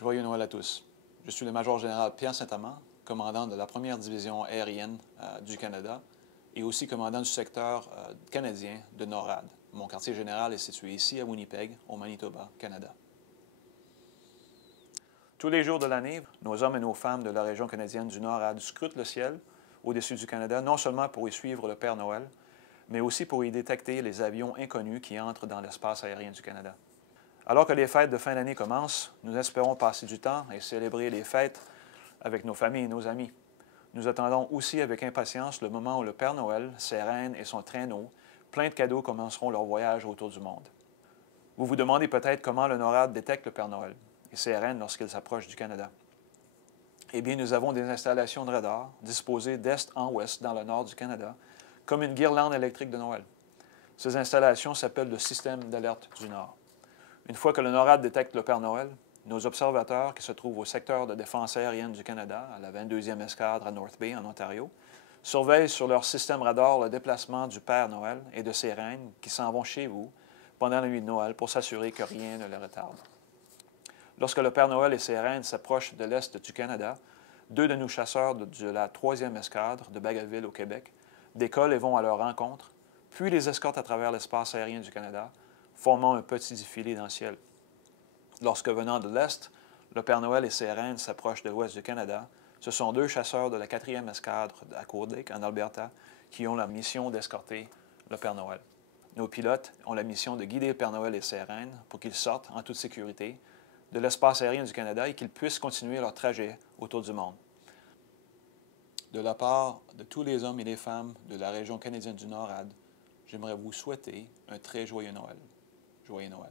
Joyeux Noël à tous. Je suis le Major général Pierre Saint-Amand, commandant de la 1re division aérienne du Canada et aussi commandant du secteur canadien de NORAD. Mon quartier général est situé ici à Winnipeg, au Manitoba, Canada. Tous les jours de l'année, nos hommes et nos femmes de la région canadienne du NORAD scrutent le ciel au-dessus du Canada, non seulement pour y suivre le Père Noël, mais aussi pour y détecter les avions inconnus qui entrent dans l'espace aérien du Canada. Alors que les fêtes de fin d'année commencent, nous espérons passer du temps et célébrer les fêtes avec nos familles et nos amis. Nous attendons aussi avec impatience le moment où le Père Noël, ses reines et son traîneau, plein de cadeaux, commenceront leur voyage autour du monde. Vous vous demandez peut-être comment le NORAD détecte le Père Noël et ses reines lorsqu'il s'approche du Canada. Eh bien, nous avons des installations de radar disposées d'est en ouest dans le nord du Canada, comme une guirlande électrique de Noël. Ces installations s'appellent le système d'alerte du Nord. Une fois que le NORAD détecte le Père Noël, nos observateurs, qui se trouvent au secteur de défense aérienne du Canada, à la 22e escadre à North Bay, en Ontario, surveillent sur leur système radar le déplacement du Père Noël et de ses reines qui s'en vont chez vous pendant la nuit de Noël pour s'assurer que rien ne les retarde. Lorsque le Père Noël et ses reines s'approchent de l'est du Canada, 2 de nos chasseurs de la 3e escadre de Bagotville au Québec décollent et vont à leur rencontre, puis les escortent à travers l'espace aérien du Canada, formant un petit défilé dans le ciel. Lorsque venant de l'Est, le Père Noël et ses reines s'approchent de l'Ouest du Canada, ce sont 2 chasseurs de la 4e escadre à Cold Lake, en Alberta, qui ont la mission d'escorter le Père Noël. Nos pilotes ont la mission de guider le Père Noël et ses reines pour qu'ils sortent en toute sécurité de l'espace aérien du Canada et qu'ils puissent continuer leur trajet autour du monde. De la part de tous les hommes et les femmes de la région canadienne du NORAD, j'aimerais vous souhaiter un très joyeux Noël. Joyeux Noël.